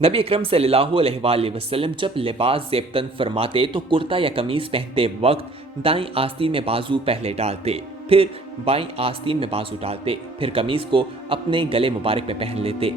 नबी अकरम सल्लल्लाहु अलैहि वसल्लम जब लिबास ज़ेबतन फरमाते तो कुर्ता या कमीज़ पहनते वक्त दाईं आस्तीन में बाजू पहले डालते, फिर बाईं आस्तीन में बाजू डालते, फिर कमीज़ को अपने गले मुबारक में पहन लेते।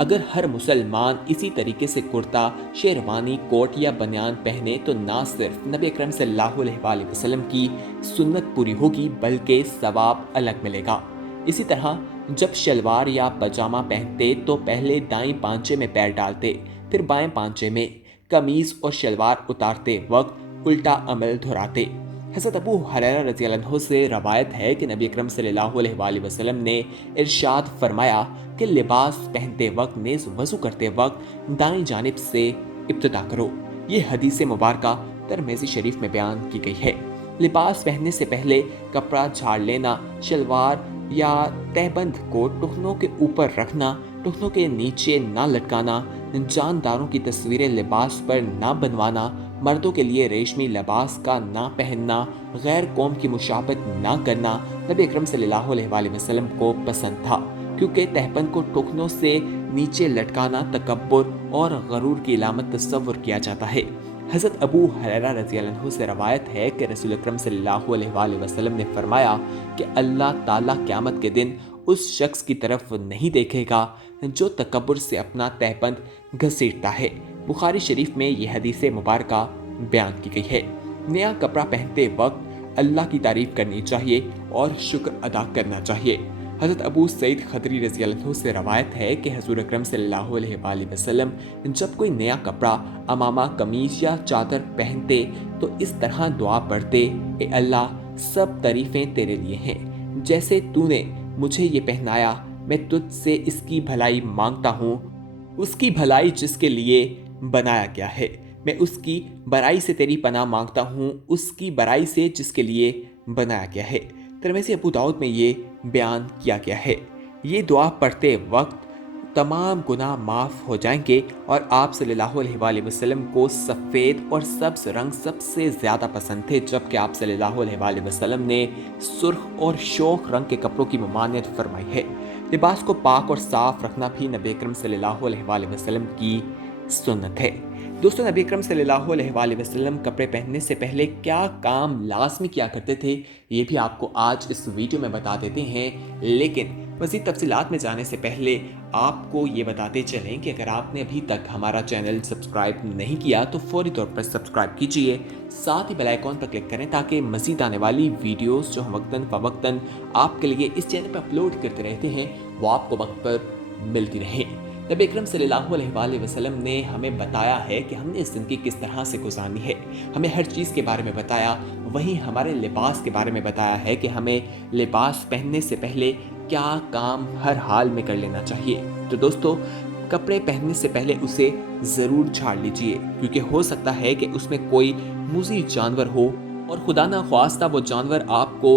अगर हर मुसलमान इसी तरीके से कुर्ता, शेरवानी, कोट या बनियान पहने तो ना सिर्फ नबी अकरम सल्लल्लाहु अलैहि वसल्लम की सुन्नत पूरी होगी बल्कि सवाब अलग मिलेगा। इसी तरह जब शलवार या पजामा पहनते तो पहले दाएं पांचे में पैर डालते, फिर बाएं पांचे में। कमीज और शलवार उतारते वक्त उल्टा अमल दोहराते। हज़रत अबू हुरैरा रज़ियल्लाहु अन्हु से रवायत है कि नबी अकरम सल्लल्लाहु अलैहि वसल्लम ने इरशाद फरमाया कि लिबास पहनते वक्त नेज़ वज़ू करते वक्त दाएं जानिब से इब्तिदा करो। ये हदीस मुबारका तिरमिज़ी शरीफ में बयान की गई है। लिबास पहनने से पहले कपड़ा झाड़ लेना, शलवार या तहबंद को टुकनों के ऊपर रखना, टुकनों के नीचे ना लटकाना, जानदारों की तस्वीरें लिबास पर ना बनवाना, मर्दों के लिए रेशमी लिबास का ना पहनना, गैर कौम की मुशाबत ना करना नबी अकरम सल्लल्लाहु अलैहि वसल्लम को पसंद था, क्योंकि तहबंद को टुकनों से नीचे लटकाना तकब्बुर और गरूर की इलामत तस्वुर किया जाता है। हज़रत अबू हुरैरा रज़ियल्लाहु अन्हु से रवायत है कि रसूल अकरम सल्लल्लाहु अलैहि वसल्लम ने फरमाया कि अल्लाह ताला क़यामत के दिन उस शख्स की तरफ नहीं देखेगा जो तकब्बुर से अपना तहबंद घसीटता है। बुखारी शरीफ में यह हदीस मुबारका बयान की गई है। नया कपड़ा पहनते वक्त अल्लाह की तारीफ करनी चाहिए और शुक्र अदा करना चाहिए। हज़रत अबू सईद खदरी रज़ियल्लाहु अन्हु से रवायत है कि हज़ूर अकरम सल्लल्लाहु अलैहि वसल्लम जब कोई नया कपड़ा, अमामा, कमीज या चादर पहनते तो इस तरह दुआ पढ़ते, ए अल्लाह सब तारीफ़ें तेरे लिए हैं, जैसे तूने मुझे ये पहनाया मैं तुझसे इसकी भलाई मांगता हूँ। उसकी भलाई जिसके लिए बनाया गया है, मैं उसकी बराई से तेरी पनाह मांगता हूँ, उसकी बराई से जिसके लिए बनाया गया है। तिरमिज़ी अबू दाऊद में ये बयान किया गया है। ये दुआ पढ़ते वक्त तमाम गुनाह माफ़ हो जाएंगे और आप सल्लल्लाहु अलैहि वसल्लम को सफ़ेद और सब्ज रंग सबसे ज़्यादा पसंद थे, जबकि आप सल्लल्लाहु अलैहि वसल्लम ने सुर्ख और शोख रंग के कपड़ों की ममानियत फरमाई है। लिबास को पाक और साफ रखना भी नबी अकरम सल्लल्लाहु अलैहि वसल्लम की सुन्नत है। दोस्तों, नबी अकरम सल्लल्लाहु अलैहि वसल्लम कपड़े पहनने से पहले क्या काम लाजमी किया करते थे, ये भी आपको आज इस वीडियो में बता देते हैं। लेकिन मज़ीद तफसीलात में जाने से पहले आपको ये बताते चलें कि अगर आपने अभी तक हमारा चैनल सब्सक्राइब नहीं किया तो फौरी तौर पर सब्सक्राइब कीजिए, साथ ही बेल आइकॉन पर क्लिक करें ताकि मज़ीद आने वाली वीडियोस जो हम वक्तन फ़वक्तन आपके लिए इस चैनल पर अपलोड करते रहते हैं वो आपको वक्त पर मिलती रहें। नबी अकरम सल्लल्लाहु अलैहि वसल्लम ने हमें बताया है कि हमने ज़िंदगी किस तरह से गुजारनी है। हमें हर चीज़ के बारे में बताया, वहीं हमारे लिबास के बारे में बताया है कि हमें लिबास पहनने से पहले क्या काम हर हाल में कर लेना चाहिए। तो दोस्तों, कपड़े पहनने से पहले उसे ज़रूर झाड़ लीजिए, क्योंकि हो सकता है कि उसमें कोई मुज़ी जानवर हो और खुदा ना ख्वास्ता वो जानवर आपको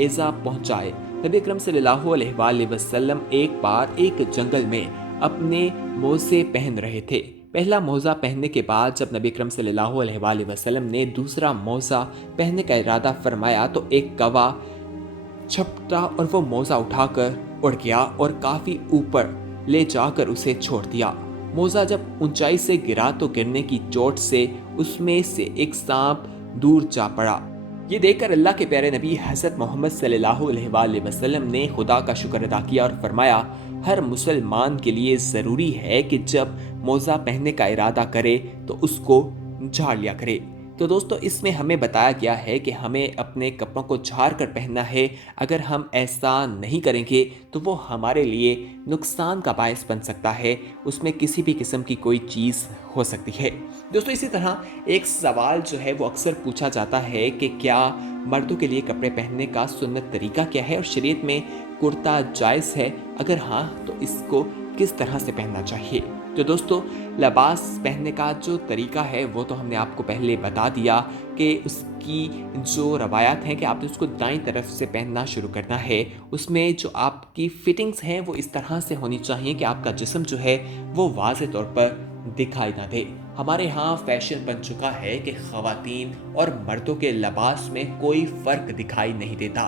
ईज़ा पहुँचाए। नबी अकरम सल्लल्लाहु अलैहि वसल्लम एक बार एक जंगल में अपने मोज़े पहन रहे थे। पहला मोज़ा पहनने के बाद जब नबी अकरम सल्लल्लाहु अलैहि वसल्लम ने दूसरा मोज़ा पहनने का इरादा फरमाया तो एक कौवा झपटा और वो मोज़ा उठाकर उड़ गया और काफ़ी ऊपर ले जाकर उसे छोड़ दिया। मोज़ा जब ऊंचाई से गिरा तो गिरने की चोट से उसमें से एक सांप दूर जा पड़ा। ये देखकर अल्लाह के प्यारे नबी हज़रत मोहम्मद सल्लल्लाहु अलैहि वसल्लम ने खुदा का शुक्र अदा किया और फरमाया, हर मुसलमान के लिए ज़रूरी है कि जब मोज़ा पहनने का इरादा करे तो उसको झाड़ लिया करे। तो दोस्तों, इसमें हमें बताया गया है कि हमें अपने कपड़ों को झाड़ कर पहनना है। अगर हम ऐसा नहीं करेंगे तो वो हमारे लिए नुकसान का बायस बन सकता है, उसमें किसी भी किस्म की कोई चीज़ हो सकती है। दोस्तों, इसी तरह एक सवाल जो है वो अक्सर पूछा जाता है कि क्या मर्दों के लिए कपड़े पहनने का सुन्नत तरीका क्या है और शरीयत में कुर्ता जायज़ है? अगर हाँ तो इसको किस तरह से पहनना चाहिए? तो दोस्तों, लिबास पहनने का जो तरीका है वो तो हमने आपको पहले बता दिया कि उसकी जो रवायात हैं कि आपने उसको दाईं तरफ से पहनना शुरू करना है। उसमें जो आपकी फिटिंग्स हैं वो इस तरह से होनी चाहिए कि आपका जिस्म जो है वो वाज़ेह तौर पर दिखाई ना दे। हमारे यहाँ फैशन बन चुका है कि खवातीन और मर्दों के लिबास में कोई फर्क दिखाई नहीं देता।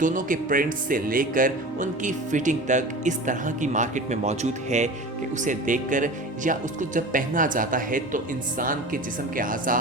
दोनों के प्रिंट्स से लेकर उनकी फिटिंग तक इस तरह की मार्केट में मौजूद है कि उसे देखकर या उसको जब पहना जाता है तो इंसान के जिस्म के आज़ा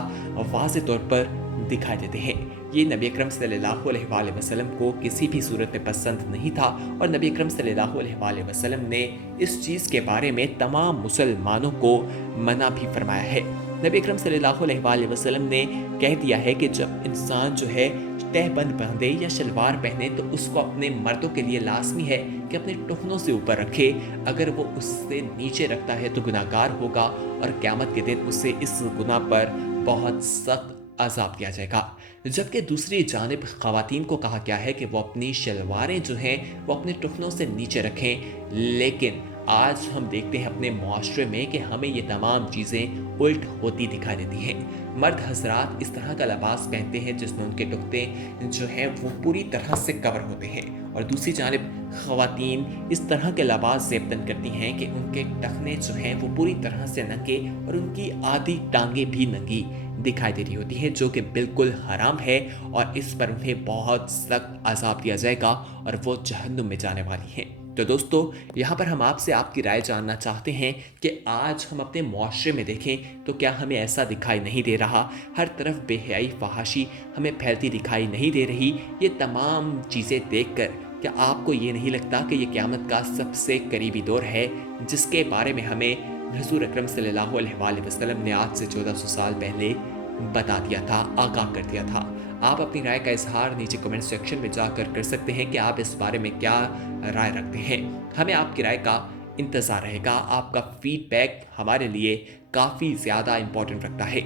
वाज़े तौर पर दिखाई देते हैं। ये नबी अकरम सल्लल्लाहु अलैहि वसल्लम को किसी भी सूरत में पसंद नहीं था और नबी अकरम सल्लल्लाहु अलैहि वसल्लम ने इस चीज़ के बारे में तमाम मुसलमानों को मना भी फरमाया है। नबी अकरम सल्लल्लाहु अलैहि वसल्लम ने कह दिया है कि जब इंसान जो है तहबंद पहने या शलवार पहने तो उसको अपने मर्दों के लिए लाजमी है कि अपने टखनों से ऊपर रखे। अगर वो उससे नीचे रखता है तो गुनाहगार होगा और क़यामत के दिन उसे इस गुनाह पर बहुत सख्त अजाब दिया जाएगा। जबकि दूसरी जानिब ख़वातीन को कहा गया है कि वो अपनी शलवारें जो हैं वो अपने टखनों से नीचे रखें। लेकिन आज हम देखते हैं अपने माशरे में कि हमें ये तमाम चीज़ें उल्ट होती दिखाई देती हैं। मर्द हजरात इस तरह का लिबास पहनते हैं जिसमें उनके टुकते जो हैं वो पूरी तरह से कवर होते हैं और दूसरी जानिब ख़वातीन इस तरह के लिबास ज़ेबतन करती हैं कि उनके टखने जो हैं वो पूरी तरह से नंगे और उनकी आधी टांगें भी नंगी दिखाई दे रही होती है, जो कि बिल्कुल हराम है और इस पर उन्हें बहुत सख्त अजाब दिया जाएगा और वो जहन्नुम में जाने वाली हैं। तो दोस्तों, यहाँ पर हम आपसे आपकी राय जानना चाहते हैं कि आज हम अपने मुआशरे में देखें तो क्या हमें ऐसा दिखाई नहीं दे रहा? हर तरफ बेहयाई फहाशी हमें फैलती दिखाई नहीं दे रही? ये तमाम चीज़ें देखकर क्या आपको ये नहीं लगता कि ये क़यामत का सबसे करीबी दौर है जिसके बारे में हमें रसूल अकरम सल्लल्लाहु अलैहि वसल्लम ने आज से 1400 साल पहले बता दिया था, आगाह कर दिया था? आप अपनी राय का इजहार नीचे कमेंट सेक्शन में जाकर कर सकते हैं कि आप इस बारे में क्या राय रखते हैं। हमें आपकी राय का इंतज़ार रहेगा। आपका फीडबैक हमारे लिए काफ़ी ज़्यादा इम्पोर्टेंट रखता है।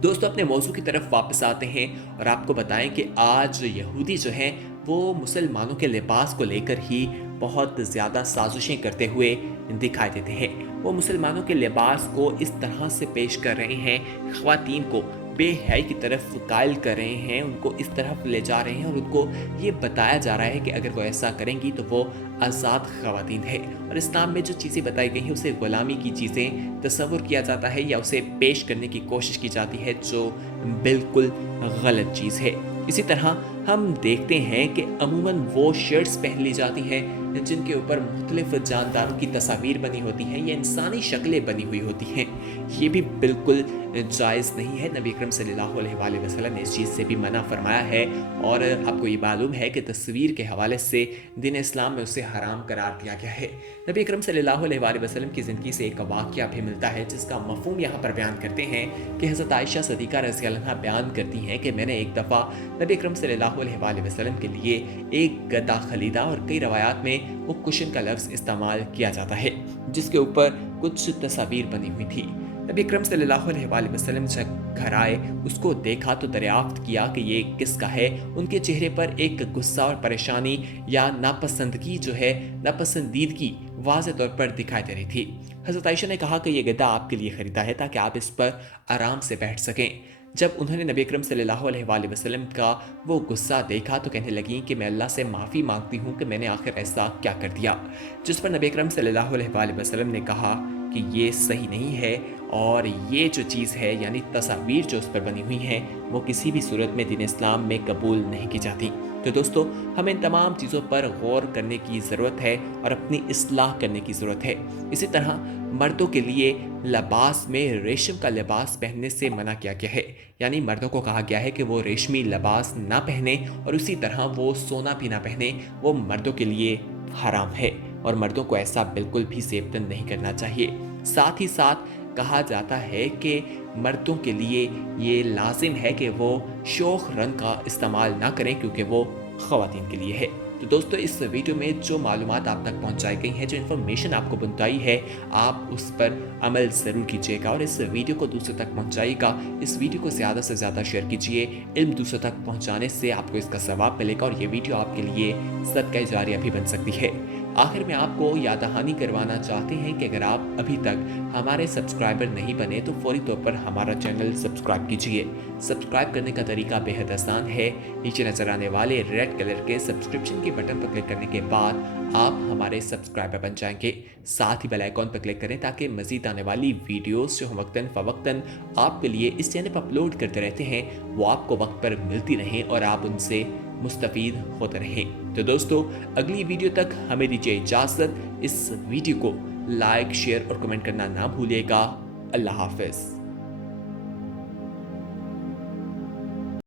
दोस्तों, अपने मौजू की तरफ वापस आते हैं और आपको बताएं कि आज यहूदी जो हैं वो मुसलमानों के लिबास को लेकर ही बहुत ज़्यादा साजिशें करते हुए दिखाई देते हैं। वो मुसलमानों के लिबास को इस तरह से पेश कर रहे हैं, ख़वातीन को बेहयाई की तरफ कायल कर रहे हैं, उनको इस तरफ ले जा रहे हैं और उनको ये बताया जा रहा है कि अगर वो ऐसा करेंगी तो वो आज़ाद ख़वातीन है। और इस्लाम में जो चीज़ें बताई गई हैं उसे ग़ुलामी की चीज़ें तस्वुर किया जाता है या उसे पेश करने की कोशिश की जाती है, जो बिल्कुल गलत चीज़ है। इसी तरह हम देखते हैं कि अमूमन वो शर्ट्स पहन ली जाती हैं जिनके ऊपर मुख्तलिफ जानदारों की तस्वीर बनी होती हैं या इंसानी शक्लें बनी हुई होती हैं। ये भी बिल्कुल जायज़ नहीं है। नबी अकरम सल्लल्लाहु अलैहि वसल्लम ने इस चीज़ से भी मना फरमाया है और आपको ये मालूम है कि तस्वीर के हवाले से दीन इस्लाम में उसे हराम करार दिया गया है। नबी अकरम सल्लल्लाहु अलैहि वसल्लम की ज़िंदगी से एक वाक़या भी मिलता है जिसका मफ़हूम यहाँ पर बयान करते हैं कि हज़रत आयशा सदीक़ा रज़ियल्लाहु अन्हा बयान करती हैं कि मैंने एक दफ़ा नबी अकरम सल्लल्लाहु अलैहि वसल्लम के लिए एक गदा खरीदा और कई रवायात में वो कुशन का लफ्ज़ इस्तेमाल किया जाता है जिसके ऊपर कुछ तस्वीर बनी हुई थी। नबी अकरम सल्लल्लाहु अलैहि वसल्लम जब घर आए, उसको देखा तो दरियाफ्त किया कि ये किसका है। उनके चेहरे पर एक गुस्सा और परेशानी या नापसंदगी जो है, नापसंदीदगी वाज़े तौर पर दिखाई दे रही थी। हज़रत आयशा ने कहा कि ये गदा आपके लिए ख़रीदा है ताकि आप इस पर आराम से बैठ सकें। जब उन्होंने नबी अकरम सल्लल्लाहु अलैहि वसल्लम का वो गुस्सा देखा तो कहने लगी कि मैं अल्लाह से माफ़ी मांगती हूँ कि मैंने आखिर ऐसा क्या कर दिया। जिस पर नबी अकरम सल्लल्लाहु अलैहि वसल्लम ने कहा कि ये सही नहीं है और ये जो चीज़ है यानी तस्वीर जो उस पर बनी हुई हैं वो किसी भी सूरत में दीन इस्लाम में कबूल नहीं की जाती। तो दोस्तों, हमें इन तमाम चीज़ों पर गौर करने की ज़रूरत है और अपनी इस्लाह करने की ज़रूरत है। इसी तरह मर्दों के लिए लिबास में रेशम का लिबास पहनने से मना किया गया है, यानी मर्दों को कहा गया है कि वो रेशमी लिबास ना पहने और उसी तरह वो सोना भी ना पहने, वो मर्दों के लिए हराम है और मर्दों को ऐसा बिल्कुल भी ज़ेबतन नहीं करना चाहिए। साथ ही साथ कहा जाता है कि मर्दों के लिए ये लाजिम है कि वो शोख रंग का इस्तेमाल ना करें क्योंकि वो ख़वातीन के लिए है। तो दोस्तों, इस वीडियो में जो मालूमात आप तक पहुंचाई गई हैं, जो इन्फॉर्मेशन आपको बताई है, आप उस पर अमल ज़रूर कीजिएगा और इस वीडियो को दूसरों तक पहुंचाइएगा। इस वीडियो को ज़्यादा से ज़्यादा शेयर कीजिए। इल्म दूसरों तक पहुंचाने से आपको इसका सवाब मिलेगा और ये वीडियो आपके लिए सदका जारिया भी बन सकती है। आखिर में आपको याद दहानी करवाना चाहते हैं कि अगर आप अभी तक हमारे सब्सक्राइबर नहीं बने तो फौरी तौर पर हमारा चैनल सब्सक्राइब कीजिए। सब्सक्राइब करने का तरीका बेहद आसान है। नीचे नजर आने वाले रेड कलर के सब्सक्रिप्शन के बटन पर क्लिक करने के बाद आप हमारे सब्सक्राइबर बन जाएंगे। साथ ही बेल आइकॉन पर क्लिक करें ताकि मजीद आने वाली वीडियोस जो हम वक्तन फ़वक्तन आपके लिए इस चैनल पर अपलोड करते रहते हैं वो आपको वक्त पर मिलती रहें और आप उनसे मुस्तफ़ीद होते रहें। तो दोस्तों, अगली वीडियो तक हमें दीजिए इजाज़त। इस वीडियो को लाइक, शेयर और कमेंट करना ना भूलिएगा। अल्लाह हाफ़िज़।